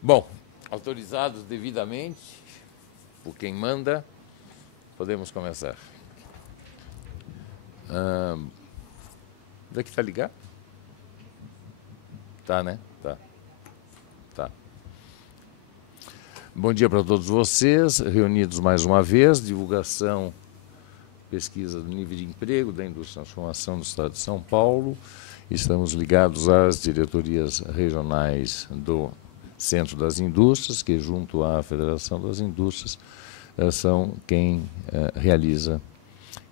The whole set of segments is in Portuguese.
Bom, autorizados devidamente por quem manda, podemos começar. Onde é que está ligado? Tá, né? Tá. Bom dia para todos vocês, reunidos mais uma vez, divulgação, pesquisa do nível de emprego da indústria de transformação do Estado de São Paulo. Estamos ligados às diretorias regionais do Centro das Indústrias, que junto à Federação das Indústrias são quem realiza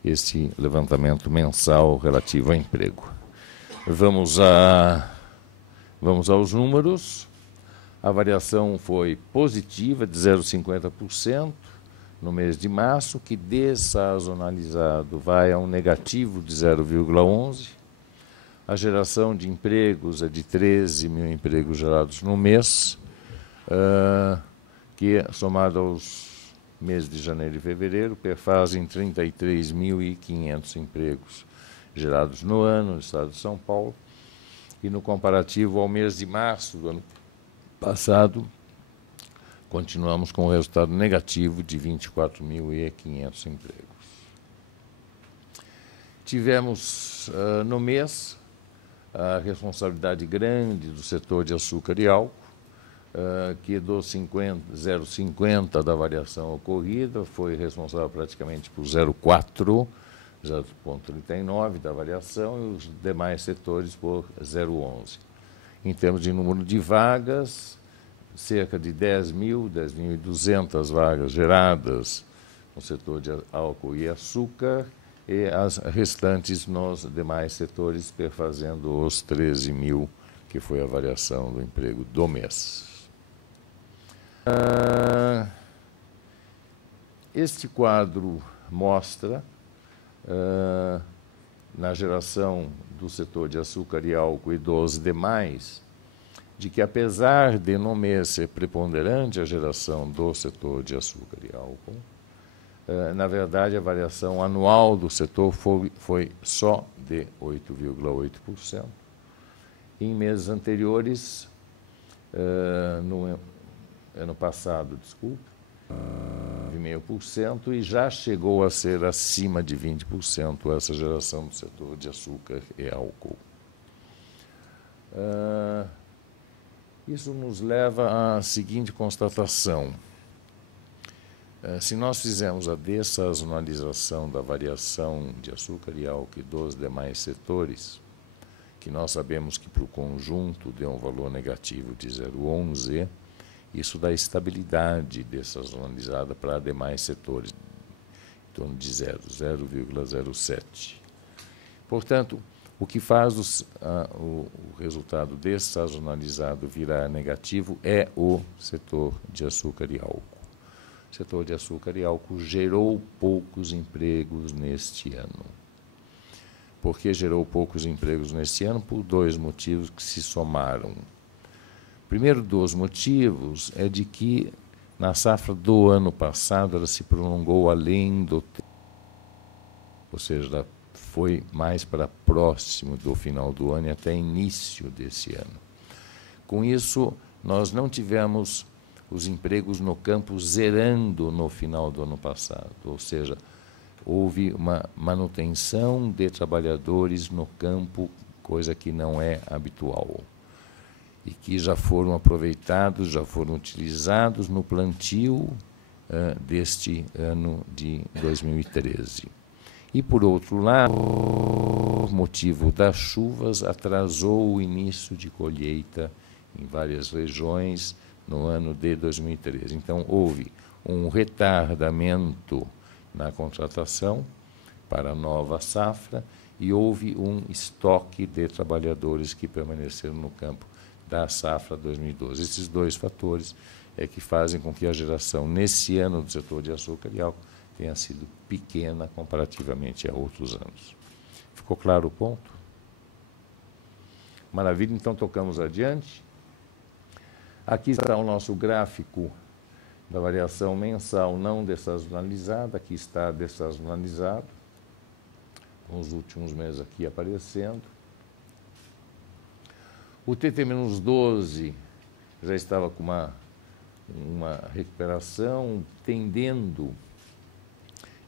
este levantamento mensal relativo ao emprego. Vamos aos números. A variação foi positiva, de 0,50% no mês de março, que dessazonalizado vai a um negativo de 0,11%. A geração de empregos é de 13 mil empregos gerados no mês, que, somado aos meses de janeiro e fevereiro, perfazem 33.500 empregos gerados no ano no Estado de São Paulo. E no comparativo ao mês de março do ano passado, continuamos com o resultado negativo de 24.500 empregos. Tivemos, no mês, a responsabilidade grande do setor de açúcar e álcool, que do 0,50 da variação ocorrida, foi responsável praticamente por 0,39 da variação, e os demais setores por 0,11. Em termos de número de vagas, cerca de 10.200 vagas geradas no setor de álcool e açúcar, e as restantes nos demais setores, perfazendo os 13 mil, que foi a variação do emprego do mês. Este quadro mostra, na geração do setor de açúcar e álcool e dos demais, de que, apesar de no mês ser preponderante a geração do setor de açúcar e álcool, na verdade, a variação anual do setor foi só de 8,8%. Em meses anteriores, no ano passado, 9,5%, e já chegou a ser acima de 20% essa geração do setor de açúcar e álcool. Isso nos leva à seguinte constatação. Se nós fizermos a dessazonalização da variação de açúcar e álcool e dos demais setores, que nós sabemos que para o conjunto deu um valor negativo de 0,11, isso dá estabilidade dessazonalizada para demais setores, em torno de 0,07. Portanto, o que faz o resultado dessazonalizado virar negativo é o setor de açúcar e álcool. O setor de açúcar e álcool gerou poucos empregos neste ano. Por que gerou poucos empregos neste ano? Por dois motivos que se somaram. O primeiro dos motivos é de que, na safra do ano passado, ela se prolongou além do tempo, ou seja, ela foi mais para próximo do final do ano e até início desse ano. Com isso, nós não tivemos os empregos no campo zerando no final do ano passado, ou seja, houve uma manutenção de trabalhadores no campo, coisa que não é habitual, e que já foram aproveitados, já foram utilizados no plantio deste ano de 2013. E, por outro lado, o motivo das chuvas atrasou o início de colheita em várias regiões no ano de 2013. Então, houve um retardamento na contratação para a nova safra e houve um estoque de trabalhadores que permaneceram no campo da safra 2012. Esses dois fatores é que fazem com que a geração, nesse ano do setor de açúcar e álcool, tenha sido pequena comparativamente a outros anos. Ficou claro o ponto? Maravilha, então tocamos adiante. Aqui está o nosso gráfico da variação mensal não dessazonalizada. Aqui está dessazonalizado, com os últimos meses aqui aparecendo. O TT-12 já estava com uma recuperação tendendo,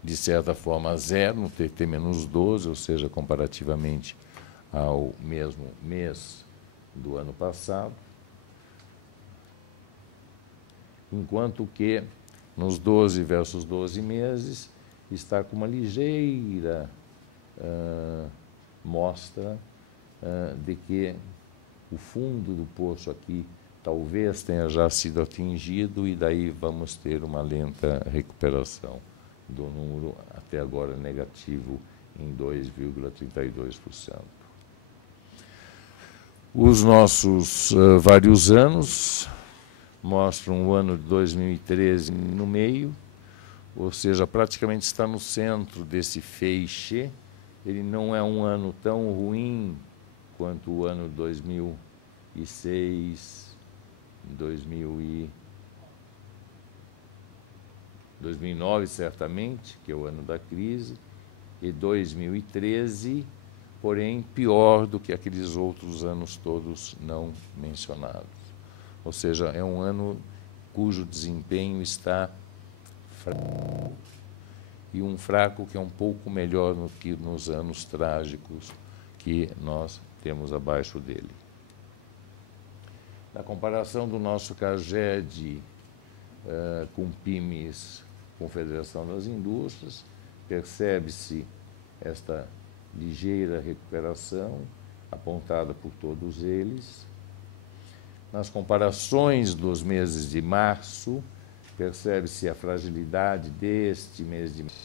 de certa forma, a zero, no TT-12, ou seja, comparativamente ao mesmo mês do ano passado, enquanto que nos 12 versus 12 meses está com uma ligeira mostra de que o fundo do poço aqui talvez tenha já sido atingido e daí vamos ter uma lenta recuperação do número até agora negativo em 2,32%. Os nossos vários anos mostram o ano de 2013 no meio, ou seja, praticamente está no centro desse feixe. Ele não é um ano tão ruim quanto o ano 2006, 2009, certamente, que é o ano da crise, e 2013, porém, pior do que aqueles outros anos todos não mencionados. Ou seja, é um ano cujo desempenho está fraco, e um fraco que é um pouco melhor do que nos anos trágicos que nós temos abaixo dele. Na comparação do nosso CAGED com PIMES, Confederação das Indústrias, percebe-se esta ligeira recuperação apontada por todos eles. Nas comparações dos meses de março, percebe-se a fragilidade deste mês de março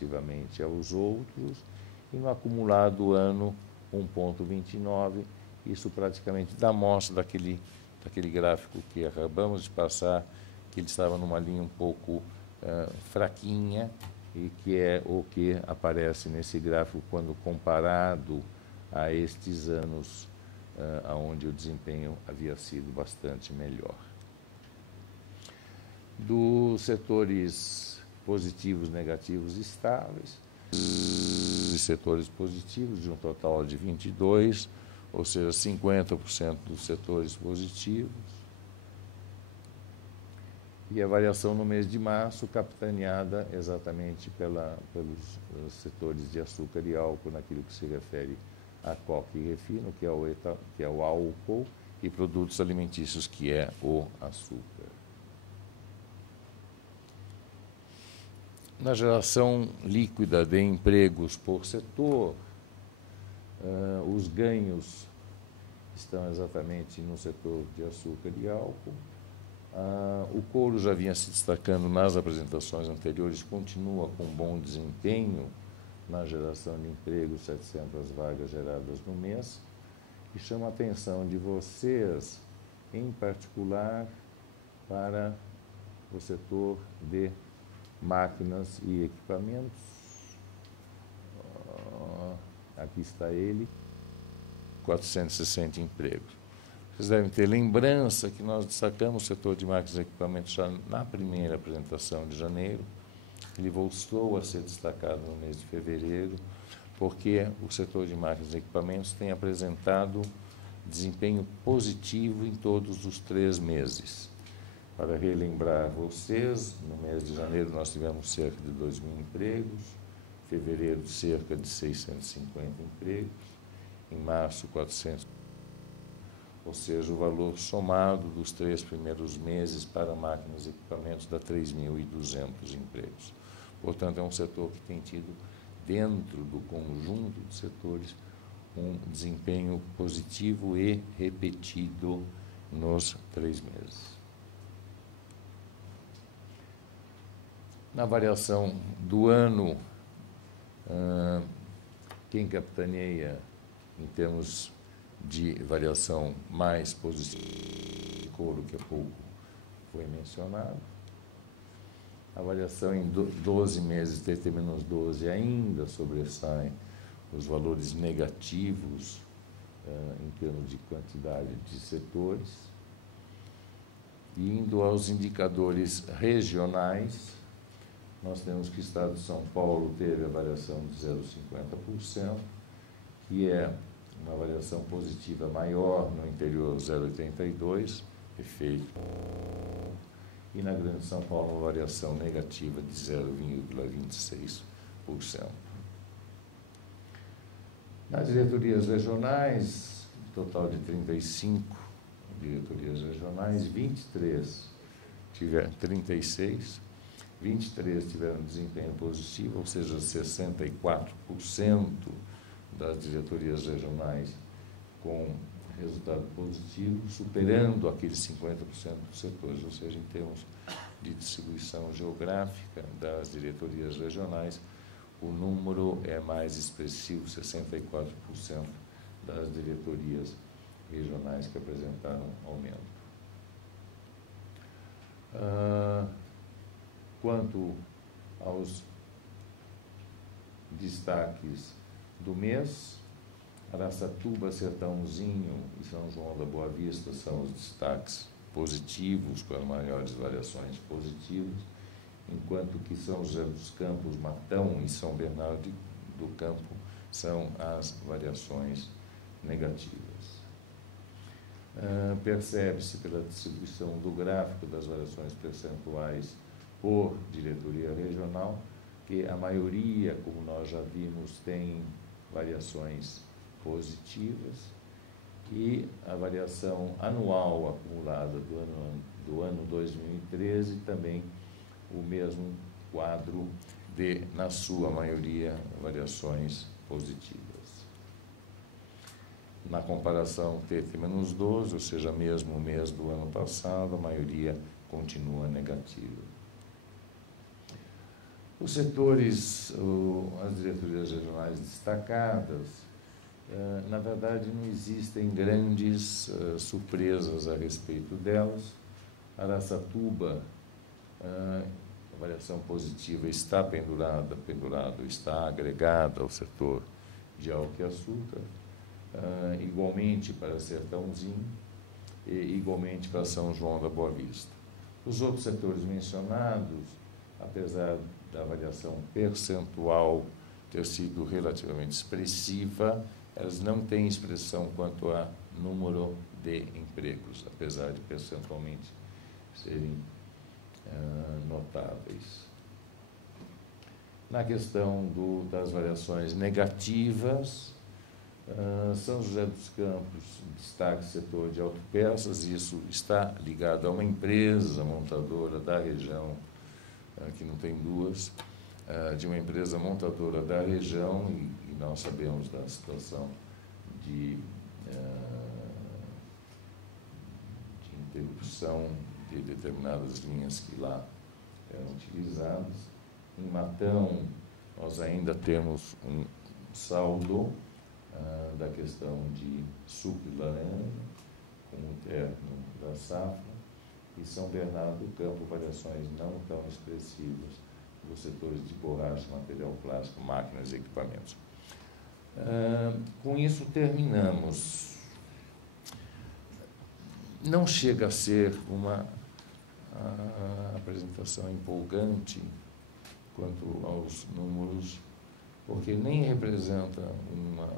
relativamente aos outros, e no acumulado ano 1,29, isso praticamente dá mostra daquele gráfico que acabamos de passar, que ele estava numa linha um pouco fraquinha, e que é o que aparece nesse gráfico quando comparado a estes anos onde o desempenho havia sido bastante melhor. Dos setores positivos, negativos e estáveis, os setores positivos de um total de 22, ou seja, 50% dos setores positivos, e a variação no mês de março capitaneada exatamente pelos setores de açúcar e álcool, naquilo que se refere a coca e refino, que é o álcool, e produtos alimentícios, que é o açúcar. Na geração líquida de empregos por setor, os ganhos estão exatamente no setor de açúcar e álcool. O couro já vinha se destacando nas apresentações anteriores, continua com bom desempenho na geração de emprego, 700 vagas geradas no mês, e chama a atenção de vocês, em particular, para o setor de máquinas e equipamentos. Aqui está ele, 460 empregos. Vocês devem ter lembrança que nós destacamos o setor de máquinas e equipamentos já na primeira apresentação de janeiro. Ele voltou a ser destacado no mês de fevereiro, porque o setor de máquinas e equipamentos tem apresentado desempenho positivo em todos os 3 meses. Para relembrar vocês, no mês de janeiro nós tivemos cerca de 2.000 empregos, em fevereiro cerca de 650 empregos, em março 400, ou seja, o valor somado dos 3 primeiros meses para máquinas e equipamentos dá 3.200 empregos. Portanto, é um setor que tem tido, dentro do conjunto de setores, um desempenho positivo e repetido nos 3 meses. Na variação do ano, quem capitaneia em termos de variação mais positiva, couro, que há pouco foi mencionado. A variação em 12 meses, TT-12, ainda sobressai os valores negativos em termos de quantidade de setores. E indo aos indicadores regionais, nós temos que o Estado de São Paulo teve a variação de 0,50%, que é uma variação positiva maior no interior, 0,82%, efeito. E na Grande São Paulo, uma variação negativa de 0,26%. Nas diretorias regionais, total de 35 diretorias regionais, 36, 23 tiveram desempenho positivo, ou seja, 64% das diretorias regionais com resultado positivo, superando aqueles 50% dos setores, ou seja, em termos de distribuição geográfica das diretorias regionais, o número é mais expressivo, 64% das diretorias regionais que apresentaram aumento. Quanto aos destaques do mês, Araçatuba, Sertãozinho e São João da Boa Vista são os destaques positivos, com as maiores variações positivas, enquanto que São José dos Campos, Matão e São Bernardo do Campo são as variações negativas. Percebe-se pela distribuição do gráfico das variações percentuais por diretoria regional que a maioria, como nós já vimos, tem variações positivas e a variação anual acumulada do ano 2013 também o mesmo quadro de, na sua maioria, variações positivas. Na comparação TT-12, ou seja, mesmo o mês do ano passado, a maioria continua negativa. Os setores, as diretorias regionais destacadas, na verdade não existem grandes surpresas a respeito delas. Araçatuba, a variação positiva está está agregada ao setor de álcool e açúcar, igualmente para Sertãozinho e igualmente para São João da Boa Vista. Os outros setores mencionados, apesar da variação percentual ter sido relativamente expressiva, elas não têm expressão quanto a número de empregos, apesar de percentualmente serem notáveis. Na questão das variações negativas, São José dos Campos destaca o setor de autopeças, e isso está ligado a uma empresa montadora da região, que não tem duas, de uma empresa montadora da região, e nós sabemos da situação de interrupção de determinadas linhas que lá eram utilizadas. Em Matão, nós ainda temos um saldo da questão de suco de laranja, com o término da safra, e São Bernardo do Campo, variações não tão expressivas dos setores de borracha, material plástico, máquinas e equipamentos. Com isso, terminamos. Não chega a ser uma apresentação empolgante quanto aos números, porque nem representa uma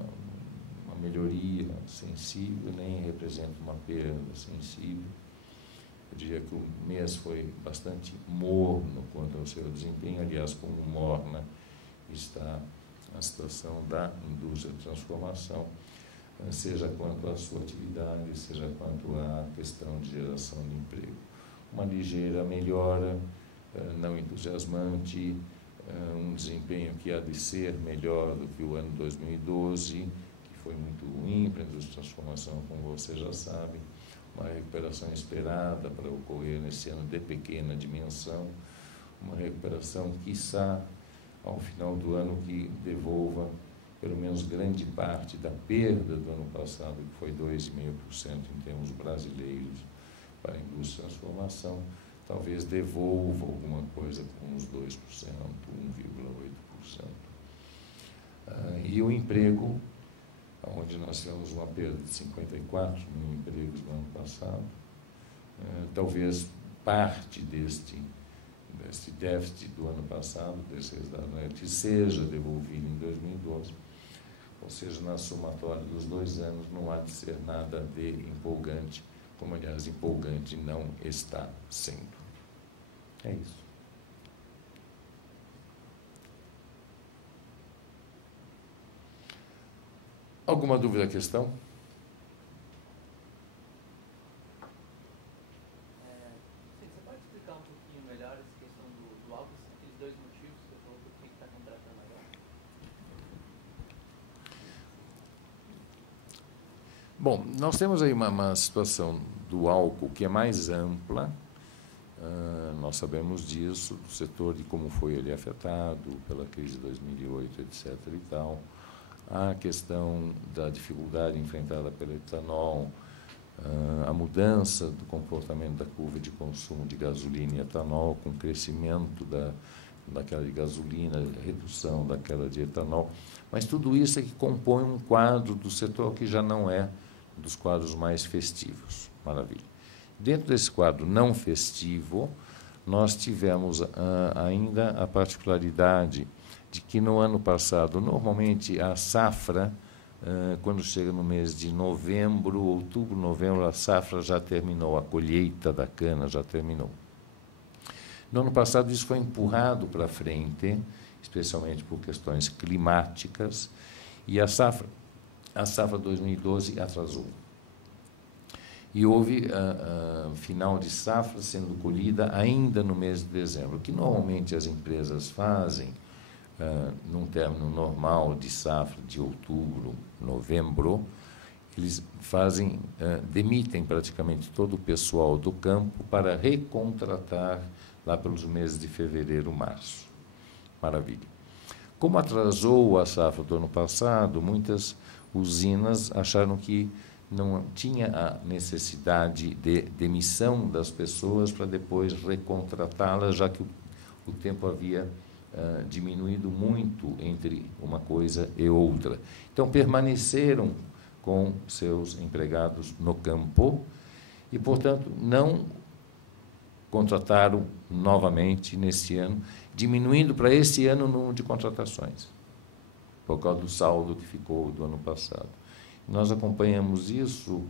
melhoria sensível, nem representa uma perda sensível. Eu diria que o mês foi bastante morno quanto ao seu desempenho, aliás, como morna está a situação da indústria de transformação, seja quanto à sua atividade, seja quanto à questão de geração de emprego. Uma ligeira melhora, não entusiasmante, um desempenho que há de ser melhor do que o ano 2012, que foi muito ruim para a indústria de transformação, como você já sabe, uma recuperação esperada para ocorrer nesse ano de pequena dimensão, uma recuperação, quiçá, ao final do ano, que devolva pelo menos grande parte da perda do ano passado, que foi 2,5% em termos brasileiros para a indústria de transformação, talvez devolva alguma coisa com uns 2%, 1,8%. E o emprego, onde nós tivemos uma perda de 54 mil empregos no ano passado, talvez parte deste déficit do ano passado, desse resultado negativo, seja devolvido em 2012. Ou seja, na somatória dos 2 anos, não há de ser nada de empolgante como, aliás, empolgante não está sendo. É isso. Alguma dúvida, questão? Sim, você pode explicar um pouquinho melhor essa questão do álcool, aqueles dois motivos que você falou por que está contratando agora? Bom, nós temos aí uma situação do álcool que é mais ampla. Nós sabemos disso, do setor, de como foi ele afetado pela crise de 2008, etc. e tal. A questão da dificuldade enfrentada pelo etanol, a mudança do comportamento da curva de consumo de gasolina e etanol, com o crescimento daquela de gasolina, redução daquela de etanol. Mas tudo isso é que compõe um quadro do setor que já não é dos quadros mais festivos. Maravilha. Dentro desse quadro não festivo, nós tivemos ainda a particularidade de que no ano passado, normalmente, a safra, quando chega no mês de novembro, outubro, novembro, a safra já terminou, a colheita da cana já terminou. No ano passado, isso foi empurrado para frente, especialmente por questões climáticas, e a safra 2012 atrasou. E houve final de safra sendo colhida ainda no mês de dezembro. O que normalmente as empresas fazem, num término normal de safra de outubro, novembro, eles demitem praticamente todo o pessoal do campo para recontratar lá pelos meses de fevereiro, março. Maravilha. Como atrasou a safra do ano passado, muitas usinas acharam que não tinha a necessidade de demissão das pessoas para depois recontratá-las, já que o tempo havia diminuído muito entre uma coisa e outra. Então, permaneceram com seus empregados no campo e, portanto, não contrataram novamente nesse ano, diminuindo para esse ano o número de contratações, por causa do saldo que ficou do ano passado. Nós acompanhamos isso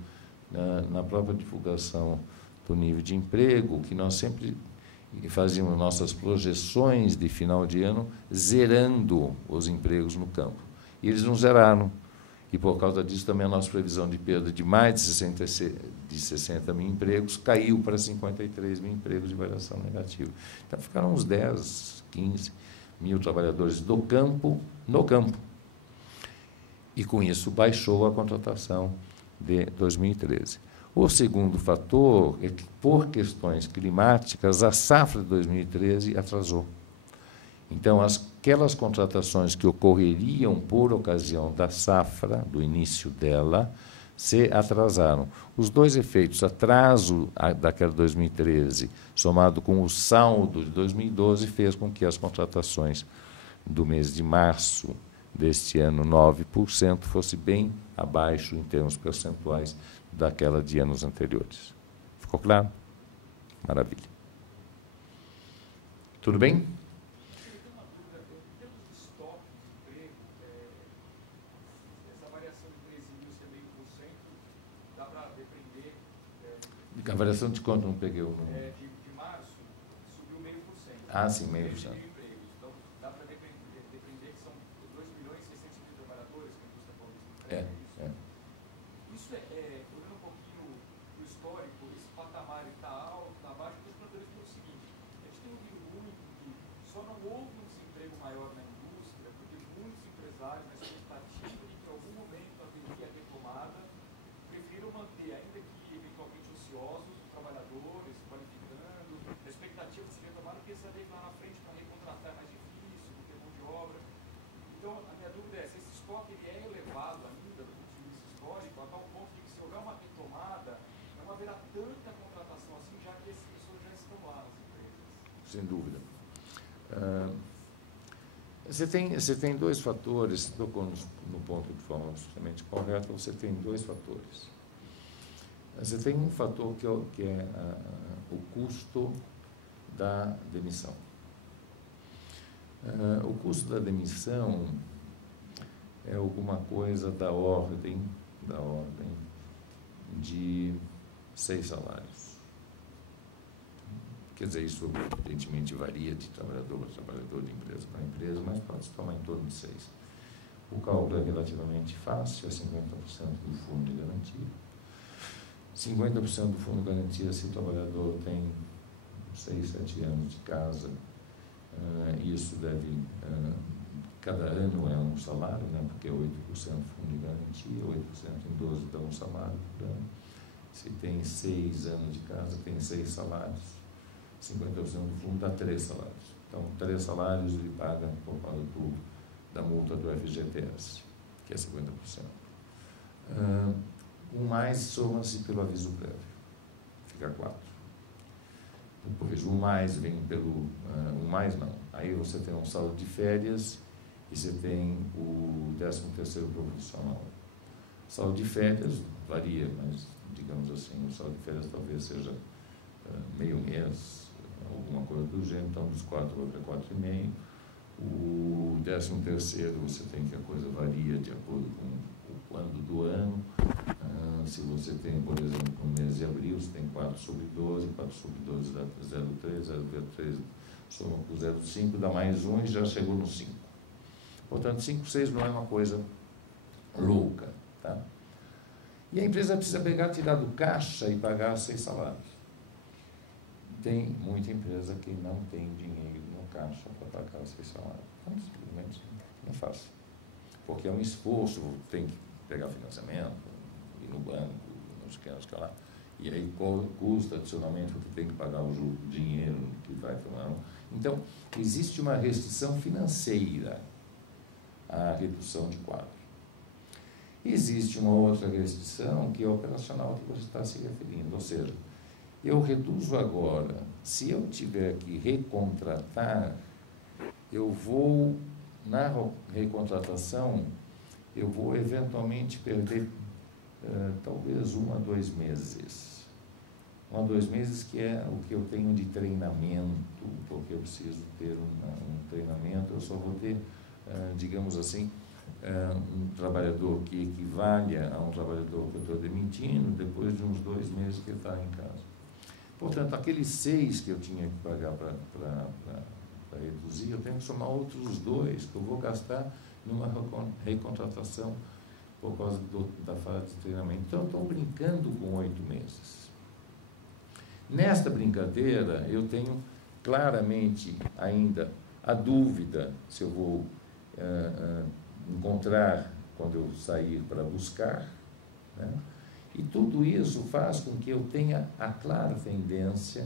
na própria divulgação do nível de emprego, que nós sempre fazíamos nossas projeções de final de ano zerando os empregos no campo. E eles não zeraram. E, por causa disso, também a nossa previsão de perda de mais de 60 mil empregos caiu para 53 mil empregos de variação negativa. Então, ficaram uns 10, 15 mil trabalhadores do campo no campo. E, com isso, baixou a contratação de 2013. O segundo fator é que, por questões climáticas, a safra de 2013 atrasou. Então, aquelas contratações que ocorreriam por ocasião da safra, do início dela, se atrasaram. Os dois efeitos, atraso daquela 2013, somado com o saldo de 2012, fez com que as contratações do mês de março deste ano, 9%, fosse bem abaixo, em termos percentuais, daquela de anos anteriores. Ficou claro? Maravilha. Tudo bem? A variação de quanto? Não peguei o número. De março, subiu 0,5%. Ah, sim, 0,5%. Empregos. Então, dá para depender que são 2.600.000 trabalhadores que a indústria paulista emprega. Isso olhando um pouquinho do histórico, esse patamar está alto, está baixo, dos produtores pelo seguinte: a gente tem ouvido muito que só não houve um desemprego maior na indústria, porque muitos empresários, na expectativa de que em algum momento haveria retomada, preferiram manter, ainda que eventualmente ociosos, os trabalhadores, qualificando, a expectativa de se retomar, porque saber que lá na frente para recontratar é mais difícil, não ter mão de obra. Então, a minha dúvida é se esse estoque ele é elevado ainda, do ponto de vista histórico, a tal ponto de que se houver uma retomada, não haverá tanta contratação assim, já que esses pessoas já estão lá nas empresas. Sem dúvida. Você tem dois fatores, tocou no ponto de forma absolutamente correta, você tem dois fatores. Você tem um fator que é o custo da demissão. O custo da demissão é alguma coisa da ordem de 6 salários. Quer dizer, isso evidentemente varia de trabalhador para trabalhador, de empresa para empresa, mas pode se tomar em torno de 6. O cálculo é relativamente fácil, é 50% do fundo de garantia. 50% do fundo de garantia se o trabalhador tem 6, 7 anos de casa, isso deve, cada ano é um salário, né, porque é 8% fundo de garantia, 8% em 12 dá um salário por ano. Se tem 6 anos de casa, tem 6 salários. 50% do fundo dá 3 salários. Então, 3 salários ele paga por causa da multa do FGTS, que é 50%. O mais soma-se pelo aviso prévio, fica 4. Depois o mais vem pelo... o mais não. Aí você tem um saldo de férias e você tem o 13º profissional. O saldo de férias varia, mas, digamos assim, o saldo de férias talvez seja meio mês, alguma coisa do gênero, então dos 4 vai para 4,5. O 13º você tem que a coisa varia de acordo com o ano do ano. Se você tem, por exemplo, no mês de abril, você tem 4 sobre 12, 4 sobre 12 dá 0,3, 0,3 soma com 0,5, dá mais 1 e já chegou no 5. Portanto, 5, 6 não é uma coisa louca, tá? E a empresa precisa pegar, tirar do caixa e pagar 6 salários. Tem muita empresa que não tem dinheiro no caixa para pagar 6 salários. Então, simplesmente não é fácil. Porque é um esforço, tem que pegar financiamento, ir no banco, não sei o que lá. E aí custa adicionalmente, porque tem que pagar o dinheiro que vai tomar. Então, existe uma restrição financeira à redução de quadro. Existe uma outra restrição que é operacional que você está se referindo, ou seja, eu reduzo agora, se eu tiver que recontratar, eu vou, na recontratação, eu vou eventualmente perder talvez 1 a 2 meses. 1 a 2 meses que é o que eu tenho de treinamento, porque eu preciso ter um treinamento, eu só vou ter, digamos assim, um trabalhador que equivalha a um trabalhador que eu estou demitindo depois de uns 2 meses que ele está em casa. Portanto, aqueles 6 que eu tinha que pagar para reduzir, eu tenho que somar outros 2 que eu vou gastar numa recontratação por causa da fase de treinamento. Então, eu estou brincando com 8 meses. Nesta brincadeira, eu tenho claramente ainda a dúvida se eu vou encontrar quando eu sair para buscar, né? E tudo isso faz com que eu tenha a clara tendência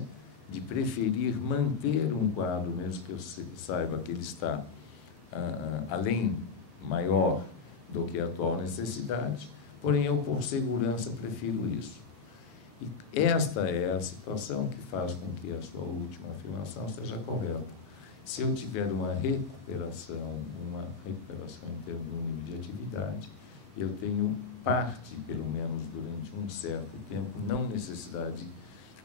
de preferir manter um quadro, mesmo que eu saiba que ele está além, maior do que a atual necessidade, porém eu, por segurança, prefiro isso. E esta é a situação que faz com que a sua última afirmação seja correta. Se eu tiver uma recuperação em termos do nível de atividade, eu tenho parte, pelo menos durante um certo tempo, não necessidade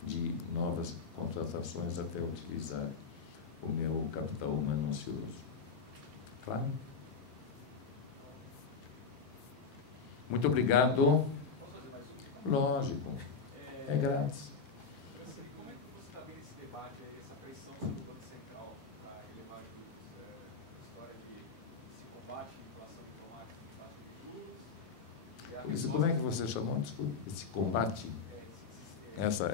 de novas contratações até utilizar o meu capital humano ocioso. Claro? Muito obrigado. Lógico. É grátis. Como é que você está vendo esse debate, essa pressão sobre o Banco Central para elevar juros? A história de se combate a inflação diplomática de taxa de juros. Isso, como é que você chamou? Desculpa. Esse combate? Essa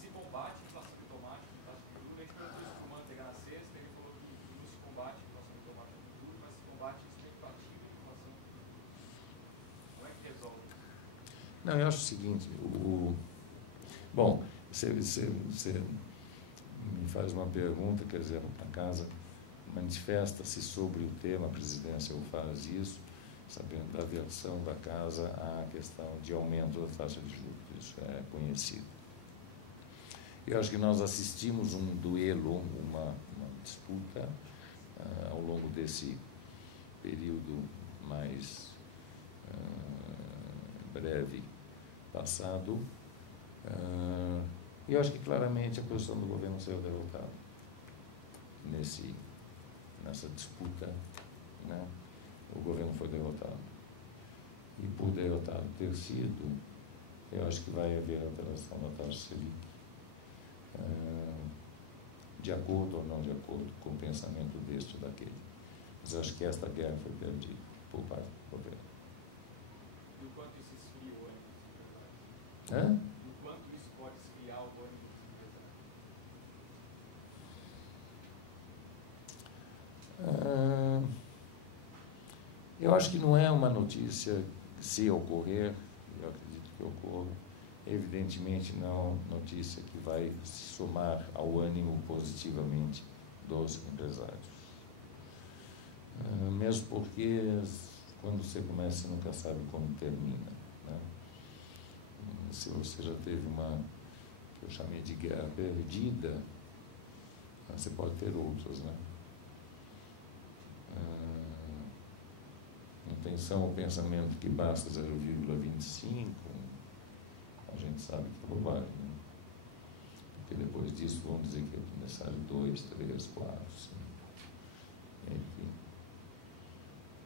Se combate a inflação automática de taxa de juros, a gente perguntou isso para o Manteiga na sexta, ele falou que não se combate a inflação automática de juros, mas se combate a expectativa de inflação. Como é que resolve? Não, eu acho o seguinte, bom, você me faz uma pergunta, quer dizer, a casa manifesta-se sobre o tema, a presidência faz isso, sabendo da aversão da casa à questão de aumento da taxa de juros, isso é conhecido. Eu acho que nós assistimos um duelo, uma disputa ao longo desse período mais breve passado, e eu acho que claramente a posição do governo saiu derrotada nessa disputa, né? O governo foi derrotado. E por derrotado ter sido, eu acho que vai haver alteração na taxa Selic, de acordo ou não de acordo com o pensamento deste ou daquele. Mas acho que esta guerra foi perdida por parte do governo. E o quanto isso esfria o ânimo dos empresários? O quanto isso pode esfriar o ânimo dos empresários? Eu acho que não é uma notícia, se ocorrer, eu acredito que ocorra, evidentemente não notícia que vai se somar ao ânimo positivamente dos empresários. Mesmo porque quando você começa nunca sabe como termina, né? Se você já teve uma, que eu chamei de guerra perdida, você pode ter outras, né? Intenção ou pensamento que basta 0,25, a gente sabe que é bobagem, né? Porque depois disso vamos dizer que é necessário 2, 3, 4, 5, enfim,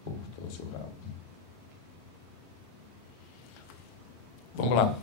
corta o seu rabo. Vamos lá.